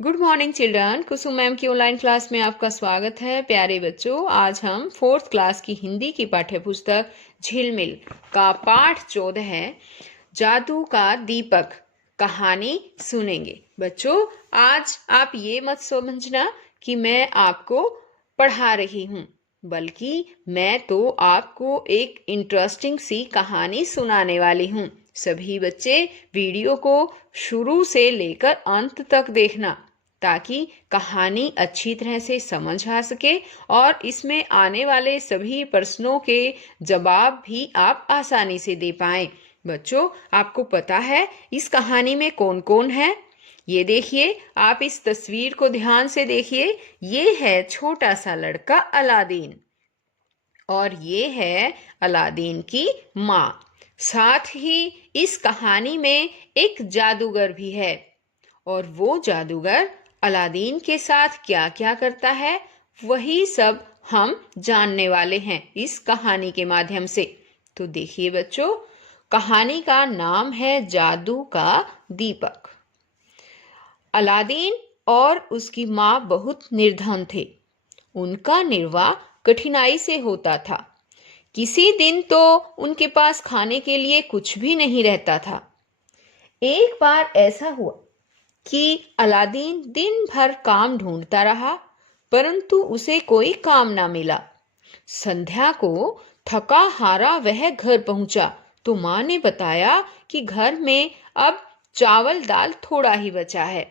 Good morning children. Kusum ma'am की online class में आपका स्वागत है। प्यारे बच्चों, आज हम 4th क्लास की हिंदी की पाठ्य पुस्तक झिलमिल का पाठ 14 है, जादू का दीपक, कहानी सुनेंगे। बच्चों, आज आप ये मत समझना कि मैं आपको पढ़ा रही हूँ, बल्कि मैं तो आपको एक इंटरेस्टिंग सी कहानी सुनाने वाली हूँ। सभी बच्चे वीडियो को शुरू से लेकर अंत तक देखना, ताकि कहानी अच्छी तरह से समझ आ सके और इसमें आने वाले सभी प्रश्नों के जवाब भी आप आसानी से दे पाएं। बच्चों, आपको पता है इस कहानी में कौन कौन है? ये देखिए, आप इस तस्वीर को ध्यान से देखिए। ये है छोटा सा लड़का अलादीन और ये है अलादीन की माँ। साथ ही इस कहानी में एक जादूगर भी है और वो जादूगर अलादीन के साथ क्या क्या करता है, वही सब हम जानने वाले हैं इस कहानी के माध्यम से। तो देखिए बच्चों, कहानी का नाम है जादू का दीपक। अलादीन और उसकी माँ बहुत निर्धन थे। उनका निर्वाह कठिनाई से होता था। किसी दिन तो उनके पास खाने के लिए कुछ भी नहीं रहता था। एक बार ऐसा हुआ कि अलादीन दिन भर काम ढूंढता रहा, परंतु उसे कोई काम ना मिला। संध्या को थका हारा वह घर पहुंचा तो माँ ने बताया कि घर में अब चावल दाल थोड़ा ही बचा है।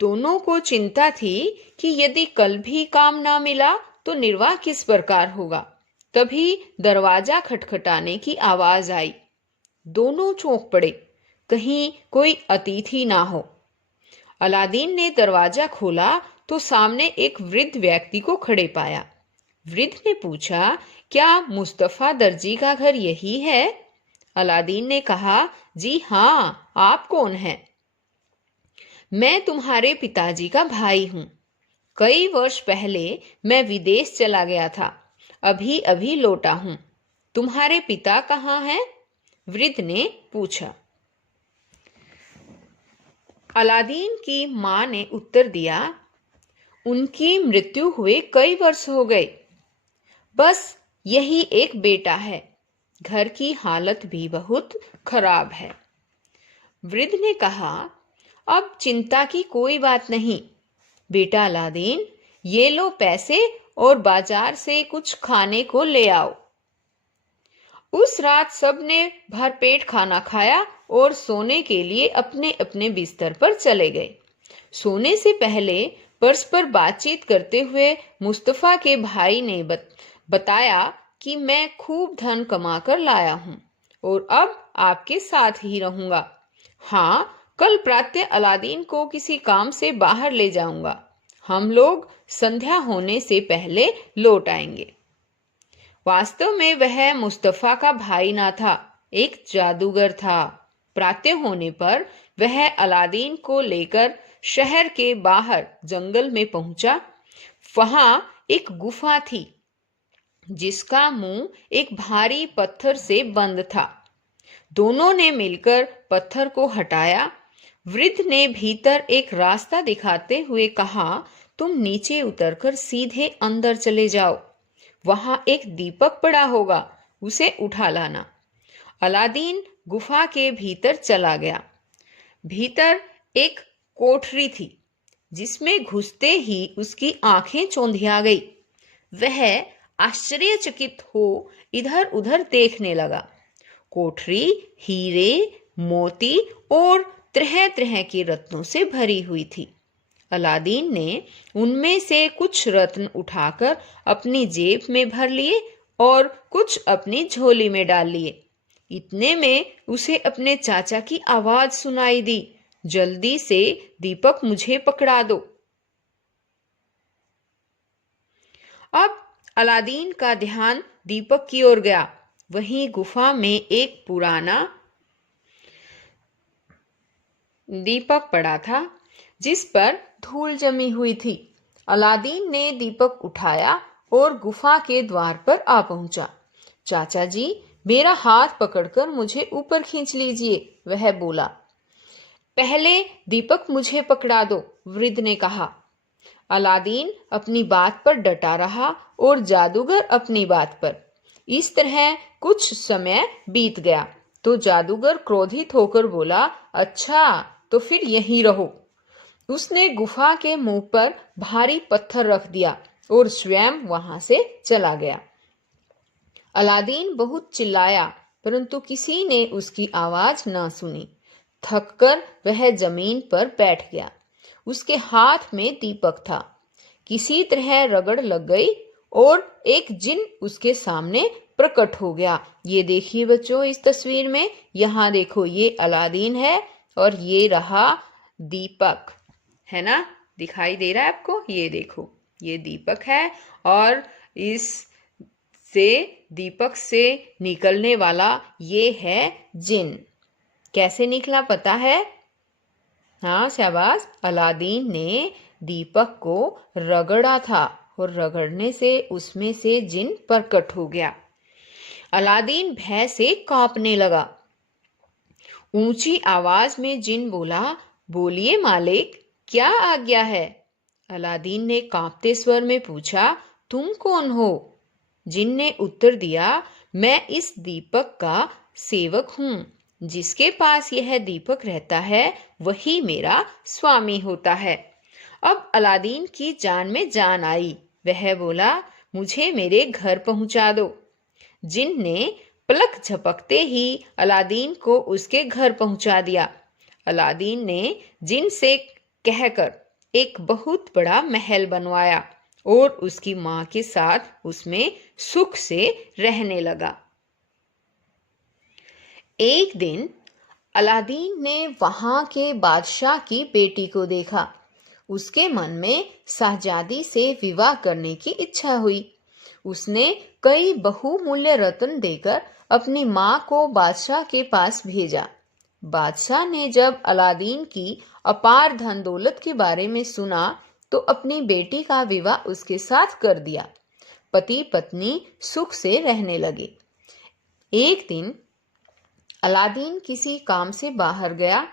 दोनों को चिंता थी कि यदि कल भी काम ना मिला तो निर्वाह किस प्रकार होगा। तभी दरवाजा खटखटाने की आवाज आई। दोनों चौंक पड़े, कहीं कोई अतिथि ना हो। अलादीन ने दरवाजा खोला तो सामने एक वृद्ध व्यक्ति को खड़े पाया। वृद्ध ने पूछा, क्या मुस्तफा दर्जी का घर यही है? अलादीन ने कहा, जी हाँ, आप कौन हैं? मैं तुम्हारे पिताजी का भाई हूँ। कई वर्ष पहले मैं विदेश चला गया था, अभी अभी लौटा हूँ। तुम्हारे पिता कहाँ हैं? वृद्ध ने पूछा। अलादीन की माँ ने उत्तर दिया, उनकी मृत्यु हुए कई वर्ष हो गए। बस यही एक बेटा है। घर की हालत भी बहुत खराब है। वृद्ध ने कहा, अब चिंता की कोई बात नहीं बेटा अलादीन, ये लो पैसे और बाजार से कुछ खाने को ले आओ। उस रात सबने भरपेट खाना खाया और सोने के लिए अपने अपने बिस्तर पर चले गए। सोने से पहले परस्पर बातचीत करते हुए मुस्तफा के भाई ने बताया कि मैं खूब धन कमाकर लाया हूँ और अब आपके साथ ही रहूंगा। हाँ, कल प्रातः अलादीन को किसी काम से बाहर ले जाऊंगा। हम लोग संध्या होने से पहले लौट आएंगे। वास्तव में वह मुस्तफा का भाई ना था, एक जादूगर था। प्रातः होने पर वह अलादीन को लेकर शहर के बाहर जंगल में पहुंचा। वहां एक गुफा थी जिसका मुंह एक भारी पत्थर से बंद था। दोनों ने मिलकर पत्थर को हटाया। वृद्ध ने भीतर एक रास्ता दिखाते हुए कहा, तुम नीचे उतरकर सीधे अंदर चले जाओ। वहां एक दीपक पड़ा होगा, उसे उठा लाना। अलादीन गुफा के भीतर चला गया। भीतर एक कोठरी थी जिसमें घुसते ही उसकी आंखें चौंधिया गई। वह आश्चर्यचकित हो इधर उधर देखने लगा। कोठरी हीरे, मोती और तरह तरह के रत्नों से भरी हुई थी। अलादीन ने उनमें से कुछ रत्न उठाकर अपनी जेब में भर लिए और कुछ अपनी झोली में डाल लिए। इतने में उसे अपने चाचा की आवाज सुनाई दी, जल्दी से दीपक मुझे पकड़ा दो। अब अलादीन का ध्यान दीपक की ओर गया। वहीं गुफा में एक पुराना दीपक पड़ा था जिस पर धूल जमी हुई थी। अलादीन ने दीपक उठाया और गुफा के द्वार पर आ पहुंचा। चाचा जी, मेरा हाथ पकड़कर मुझे ऊपर खींच लीजिए, वह बोला। पहले दीपक मुझे पकड़ा दो, वृद्ध ने कहा। अलादीन अपनी बात पर डटा रहा और जादूगर अपनी बात पर। इस तरह कुछ समय बीत गया तो जादूगर क्रोधित होकर बोला, अच्छा तो फिर यहीं रहो। उसने गुफा के मुंह पर भारी पत्थर रख दिया और स्वयं वहां से चला गया। अलादीन बहुत चिल्लाया परंतु किसी ने उसकी आवाज न सुनी। थककर वह जमीन पर बैठ गया। उसके हाथ में दीपक था। किसी तरह रगड़ लग गई और एक जिन उसके सामने प्रकट हो गया। ये देखिए बच्चों, इस तस्वीर में, यहाँ देखो, ये अलादीन है और ये रहा दीपक, है ना? दिखाई दे रहा है आपको? ये देखो, ये दीपक है और इस से दीपक से निकलने वाला ये है जिन। कैसे निकला पता है? हाँ शाबाश, अलादीन ने दीपक को रगड़ा था और रगड़ने से उसमें से जिन प्रकट हो गया। अलादीन भय से कांपने लगा। ऊंची आवाज में जिन बोला, बोलिए मालिक, क्या आज्ञा है? अलादीन ने कांपते स्वर में पूछा, तुम कौन हो? जिन ने उत्तर दिया, मैं इस दीपक का सेवक हूँ। जिसके पास यह दीपक रहता है वही मेरा स्वामी होता है। अब अलादीन की जान में जान आई। वह बोला, मुझे मेरे घर पहुंचा दो। जिन ने पलक झपकते ही अलादीन को उसके घर पहुंचा दिया। अलादीन ने जिन से कहकर एक बहुत बड़ा महल बनवाया और उसकी मां के साथ उसमें सुख से रहने लगा। एक दिन अलादीन ने वहां के बादशाह की बेटी को देखा। उसके मन में शहजादी से विवाह करने की इच्छा हुई। उसने कई बहुमूल्य रत्न देकर अपनी मां को बादशाह के पास भेजा। बादशाह ने जब अलादीन की अपार धन दौलत के बारे में सुना तो अपनी बेटी का विवाह उसके साथ कर दिया। पति पत्नी सुख से रहने लगे। एक दिन अलादीन किसी काम से बाहर गया।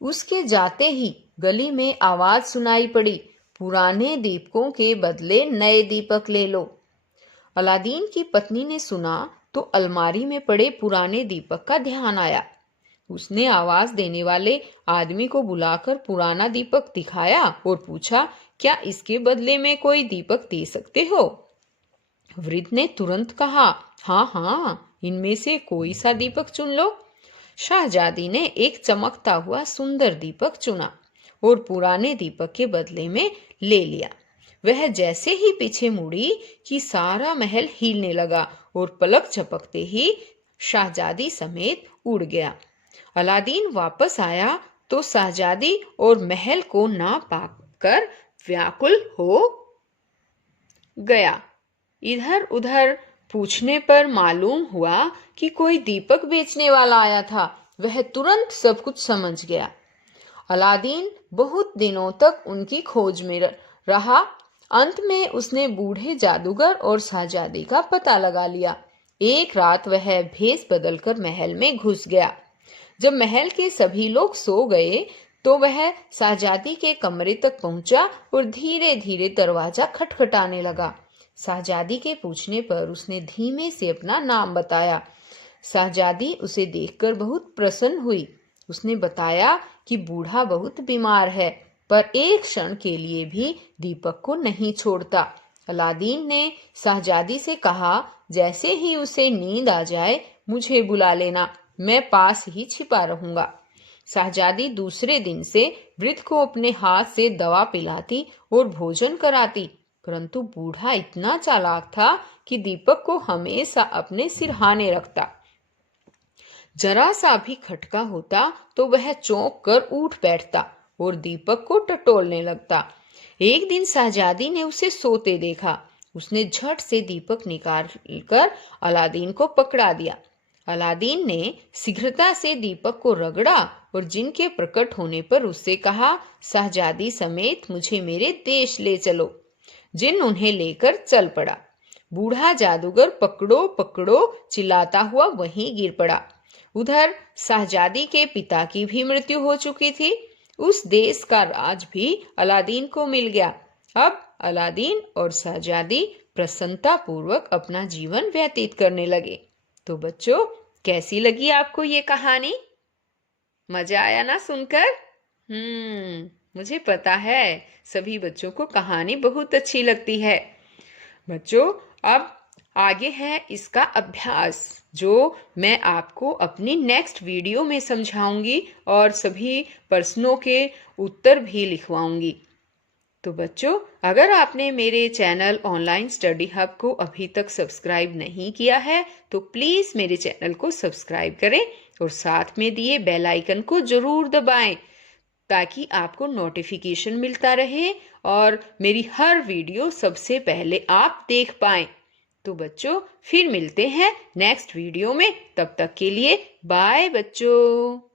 उसके जाते ही गली में आवाज सुनाई पड़ी, पुराने दीपकों के बदले नए दीपक ले लो। अलादीन की पत्नी ने सुना तो अलमारी में पड़े पुराने दीपक का ध्यान आया। उसने आवाज देने वाले आदमी को बुलाकर पुराना दीपक दिखाया और पूछा, क्या इसके बदले में कोई दीपक दे सकते हो? वृद्ध ने तुरंत कहा, हाँ हाँ, इनमें से कोई सा दीपक चुन लो। शहजादी ने एक चमकता हुआ सुंदर दीपक चुना और पुराने दीपक के बदले में ले लिया। वह जैसे ही पीछे मुड़ी कि सारा महल हिलने लगा और पलक झपकते ही शहजादी समेत उड़ गया। अलादीन वापस आया तो शहजादी और महल को ना पाकर व्याकुल हो गया। इधर उधर पूछने पर मालूम हुआ कि कोई दीपक बेचने वाला आया था। वह तुरंत सब कुछ समझ गया। अलादीन बहुत दिनों तक उनकी खोज में रहा। अंत में उसने बूढ़े जादूगर और शहजादी का पता लगा लिया। एक रात वह भेष बदलकर महल में घुस गया। जब महल के सभी लोग सो गए तो वह शहजादी के कमरे तक पहुंचा और धीरे धीरे दरवाजा खटखटाने लगा। शहजादी के पूछने पर उसने धीमे से अपना नाम बताया। शहजादी उसे देखकर बहुत प्रसन्न हुई। उसने बताया कि बूढ़ा बहुत बीमार है पर एक क्षण के लिए भी दीपक को नहीं छोड़ता। अलादीन ने शहजादी से कहा, जैसे ही उसे नींद आ जाए मुझे बुला लेना, मैं पास ही छिपा रहूंगा। शहजादी दूसरे दिन से वृद्ध को अपने हाथ से दवा पिलाती और भोजन कराती, परंतु बूढ़ा इतना चालाक था कि दीपक को हमेशा अपने सिरहाने रखता। जरा सा भी खटका होता तो वह चौंक कर उठ बैठता और दीपक को टटोलने लगता। एक दिन शहजादी ने उसे सोते देखा। उसने झट से दीपक निकालकर अलादीन को पकड़ा दिया। अलादीन ने शीघ्रता से दीपक को रगड़ा और जिनके प्रकट होने पर उससे कहा, शहजादी समेत मुझे मेरे देश ले चलो। जिन उन्हें लेकर चल पड़ा। बूढ़ा जादूगर पकड़ो पकड़ो चिल्लाता हुआ वहीं गिर पड़ा। उधर शहजादी के पिता की भी मृत्यु हो चुकी थी। उस देश का राज भी अलादीन को मिल गया। अब अलादीन और शहजादी प्रसन्नता पूर्वक अपना जीवन व्यतीत करने लगे। तो बच्चों, कैसी लगी आपको ये कहानी? मजा आया ना सुनकर? मुझे पता है सभी बच्चों को कहानी बहुत अच्छी लगती है। बच्चों, अब आगे है इसका अभ्यास, जो मैं आपको अपनी नेक्स्ट वीडियो में समझाऊंगी और सभी प्रश्नों के उत्तर भी लिखवाऊंगी। तो बच्चों, अगर आपने मेरे चैनल ऑनलाइन स्टडी हब को अभी तक सब्सक्राइब नहीं किया है तो प्लीज मेरे चैनल को सब्सक्राइब करें और साथ में दिए बेल आइकन को जरूर दबाएं ताकि आपको नोटिफिकेशन मिलता रहे और मेरी हर वीडियो सबसे पहले आप देख पाएं। तो बच्चों, फिर मिलते हैं नेक्स्ट वीडियो में। तब तक के लिए बाय बच्चों।